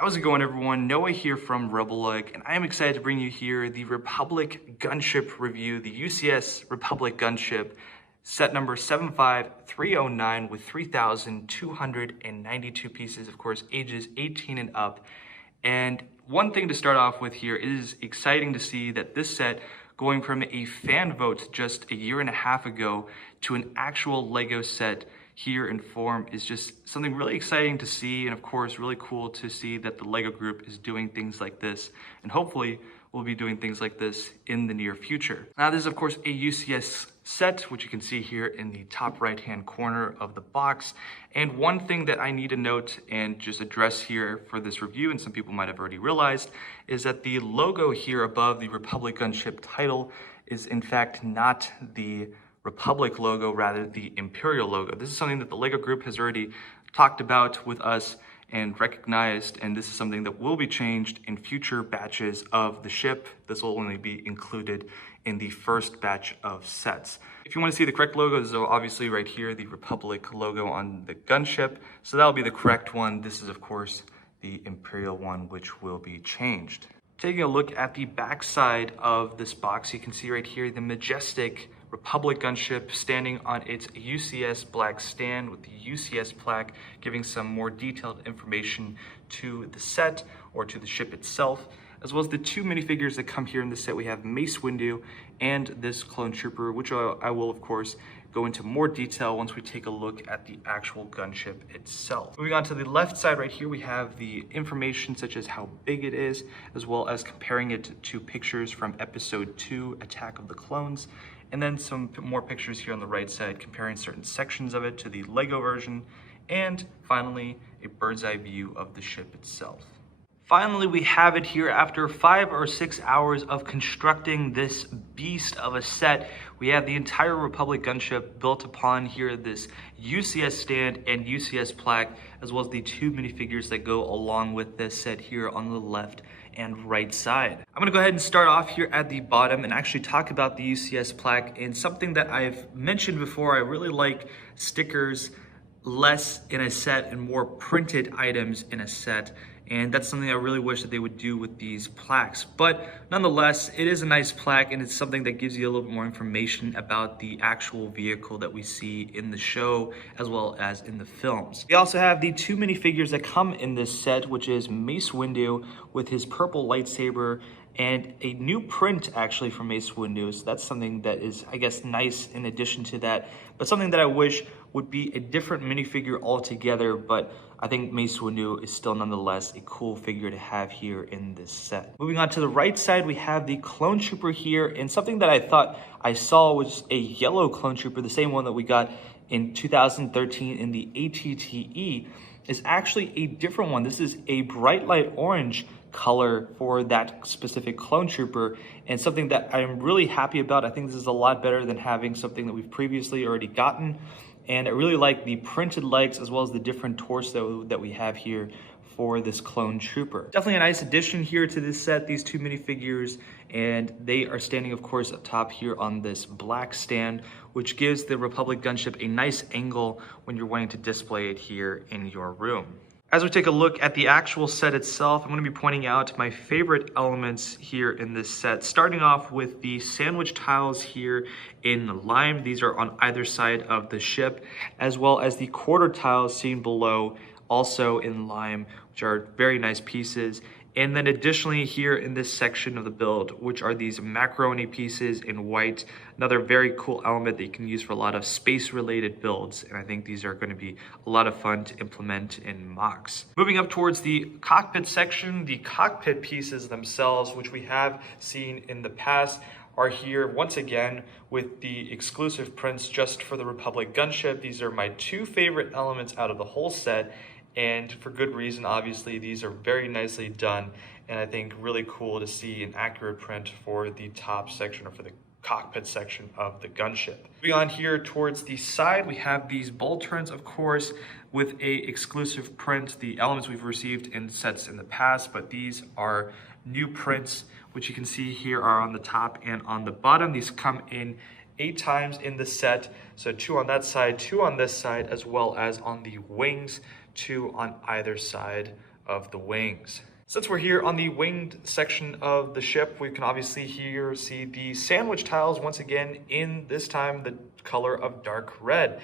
How's it going, everyone? Noah here from Rebel-like, and I am excited to bring you here the Republic Gunship review, the UCS Republic Gunship, set number 75309 with 3,292 pieces, of course, ages 18 and up. And one thing to start off with here, it is exciting to see that this set, going from a fan vote just a year and a half ago to an actual Lego set here in form, is just something really exciting to see, and of course really cool to see that the Lego group is doing things like this, and hopefully we'll be doing things like this in the near future. Now this is of course a UCS set, which you can see here in the top right hand corner of the box. And one thing that I need to note and just address here for this review, and some people might have already realized, is that the logo here above the Republic Gunship title is in fact not the Republic logo, rather the Imperial logo. This is something that the Lego group has already talked about with us and recognized, and this is something that will be changed in future batches of the ship. This will only be included in the first batch of sets. If you want to see the correct logo, this is obviously right here, the Republic logo on the gunship. So that'll be the correct one. This is of course the Imperial one, which will be changed. Taking a look at the back side of this box, you can see right here the majestic Republic Gunship standing on its UCS black stand with the UCS plaque, giving some more detailed information to the set or to the ship itself, as well as the two minifigures that come here in the set. We have Mace Windu and this clone trooper, which I will of course go into more detail once we take a look at the actual gunship itself. Moving on to the left side right here, we have the information such as how big it is, as well as comparing it to pictures from Episode 2, Attack of the Clones. And then some more pictures here on the right side comparing certain sections of it to the Lego version. And finally, a bird's eye view of the ship itself. Finally, we have it here after 5 or 6 hours of constructing this beast of a set. We have the entire Republic Gunship built upon here this UCS stand and UCS plaque, as well as the two minifigures that go along with this set here on the left and right side. I'm gonna go ahead and start off here at the bottom and actually talk about the UCS plaque. And something that I've mentioned before, I really like stickers less in a set and more printed items in a set. And that's something I really wish that they would do with these plaques. But nonetheless, it is a nice plaque, and it's something that gives you a little bit more information about the actual vehicle that we see in the show as well as in the films. We also have the two minifigures that come in this set, which is Mace Windu with his purple lightsaber and a new print actually from Mace Windu. So that's something that is, I guess, nice in addition to that, but something that I wish would be a different minifigure altogether. But I think Mace Windu is still nonetheless a cool figure to have here in this set. Moving on to the right side, we have the clone trooper here, and something that I thought I saw was a yellow clone trooper, the same one that we got in 2013 in the ATTE, is actually a different one. This is a bright light orange color for that specific clone trooper, and something that I'm really happy about. I think this is a lot better than having something that we've previously already gotten, and I really like the printed legs as well as the different torso that we have here for this clone trooper. Definitely a nice addition here to this set, these two minifigures, and they are standing of course up top here on this black stand, which gives the Republic Gunship a nice angle when you're wanting to display it here in your room. As we take a look at the actual set itself, I'm going to be pointing out my favorite elements here in this set, starting off with the sandwich tiles here in lime. These are on either side of the ship, as well as the quarter tiles seen below, also in lime, which are very nice pieces. And then additionally here in this section of the build, which are these macaroni pieces in white, another very cool element that you can use for a lot of space related builds. And I think these are going to be a lot of fun to implement in mocks. Moving up towards the cockpit section, the cockpit pieces themselves, which we have seen in the past, are here once again with the exclusive prints just for the Republic Gunship. These are my two favorite elements out of the whole set, and for good reason. Obviously, these are very nicely done, and I think really cool to see an accurate print for the top section, or for the cockpit section of the gunship. Moving on here towards the side, we have these bolt turns, of course, with a exclusive print. The elements we've received in sets in the past, but these are new prints, which you can see here are on the top and on the bottom. These come in 8 times in the set, so 2 on that side, 2 on this side, as well as on the wings, 2 on either side of the wings. Since we're here on the winged section of the ship, we can obviously here see the sandwich tiles once again in this time the color of dark red.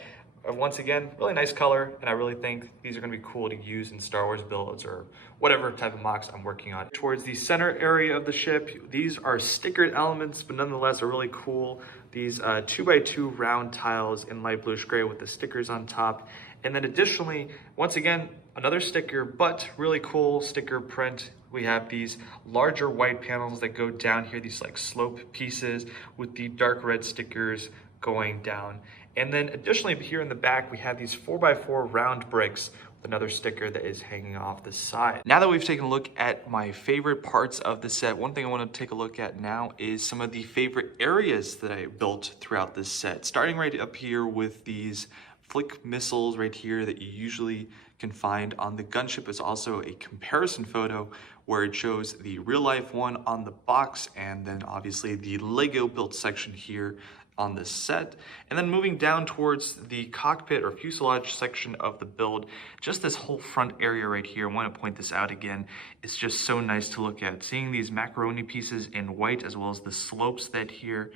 Once again, really nice color, and I really think these are going to be cool to use in Star Wars builds or whatever type of mocks I'm working on. Towards the center area of the ship, these are stickered elements, but nonetheless are really cool. These 2x2 round tiles in light bluish gray with the stickers on top. And then additionally, once again, another sticker, but really cool sticker print. We have these larger white panels that go down here, these like slope pieces with the dark red stickers going down. And then additionally here in the back, we have these 4x4 round bricks with another sticker that is hanging off the side. Now that we've taken a look at my favorite parts of the set, one thing I want to take a look at now is some of the favorite areas that I built throughout this set. Starting right up here with these flick missiles right here that you usually can find on the gunship. Is also a comparison photo where it shows the real life one on the box and then obviously the Lego built section here on this set. And then moving down towards the cockpit or fuselage section of the build, just this whole front area right here, I want to point this out again, it's just so nice to look at. Seeing these macaroni pieces in white as well as the slopes that here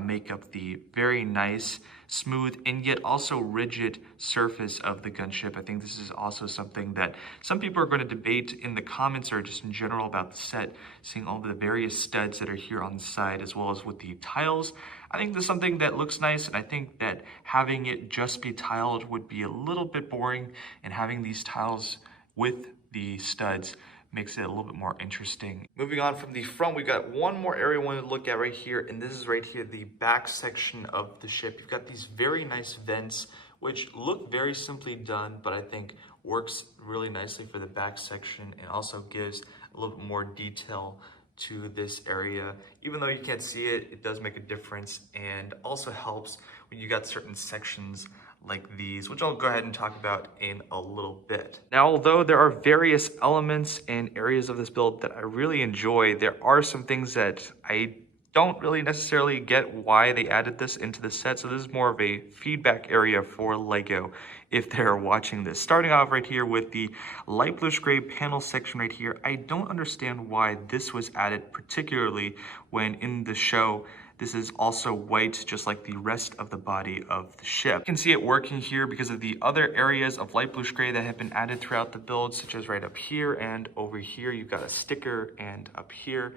make up the very nice, smooth, and yet also rigid surface of the gunship. I think this is also something that some people are going to debate in the comments or just in general about the set, seeing all the various studs that are here on the side as well as with the tiles. I think this is something that looks nice, and I think that having it just be tiled would be a little bit boring, and having these tiles with the studs makes it a little bit more interesting. Moving on from the front, we've got one more area I wanted to look at right here, and this is right here, the back section of the ship. You've got these very nice vents, which look very simply done, but I think works really nicely for the back section and also gives a little bit more detail to this area. Even though you can't see it, it does make a difference and also helps when you got certain sections like these, which I'll go ahead and talk about in a little bit. Now, although there are various elements and areas of this build that I really enjoy, there are some things that I don't really necessarily get why they added this into the set. So this is more of a feedback area for Lego if they're watching this. Starting off right here with the light bluish gray panel section right here, I don't understand why this was added, particularly when in the show this is also white, just like the rest of the body of the ship. You can see it working here because of the other areas of light bluish gray that have been added throughout the build, such as right up here and over here. You've got a sticker and up here.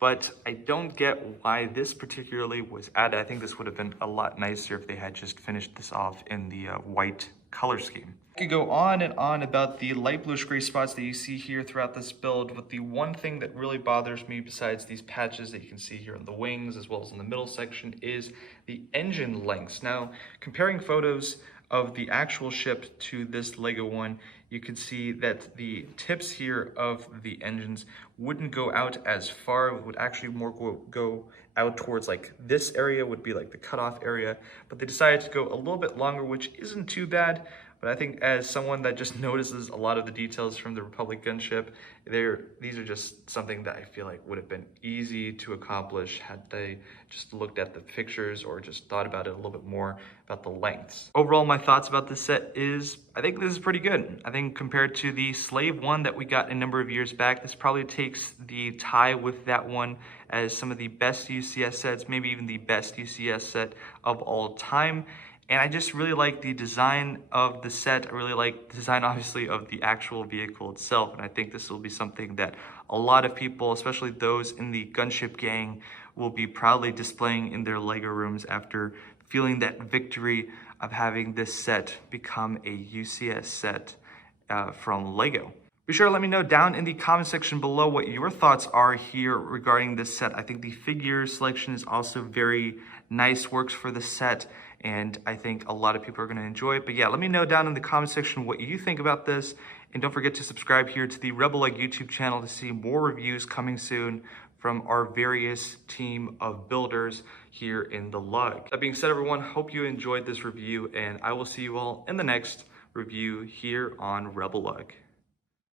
But I don't get why this particularly was added. I think this would have been a lot nicer if they had just finished this off in the white color scheme. I could go on and on about the light bluish gray spots that you see here throughout this build, but the one thing that really bothers me besides these patches that you can see here on the wings as well as in the middle section is the engine lengths. Now, comparing photos of the actual ship to this Lego one, you can see that the tips here of the engines wouldn't go out as far. It would actually more go out towards like this area would be like the cutoff area, but they decided to go a little bit longer, which isn't too bad. But I think as someone that just notices a lot of the details from the Republic gunship, these are just something that I feel like would have been easy to accomplish had they just looked at the pictures or just thought about it a little bit more about the lengths. Overall, my thoughts about this set is, I think this is pretty good. I think compared to the Slave one that we got a number of years back, this probably takes the tie with that one as some of the best UCS sets, maybe even the best UCS set of all time. And I just really like the design of the set. I really like the design, obviously, of the actual vehicle itself. And I think this will be something that a lot of people, especially those in the Gunship gang, will be proudly displaying in their Lego rooms after feeling that victory of having this set become a UCS set from Lego. Be sure to let me know down in the comment section below what your thoughts are here regarding this set. I think the figure selection is also very nice, works for the set, and I think a lot of people are going to enjoy it. But yeah, let me know down in the comment section what you think about this, and don't forget to subscribe here to the Rebel Leg YouTube channel to see more reviews coming soon from our various team of builders here in the lug. That being said, everyone, hope you enjoyed this review, and I will see you all in the next review here on Rebel Lug.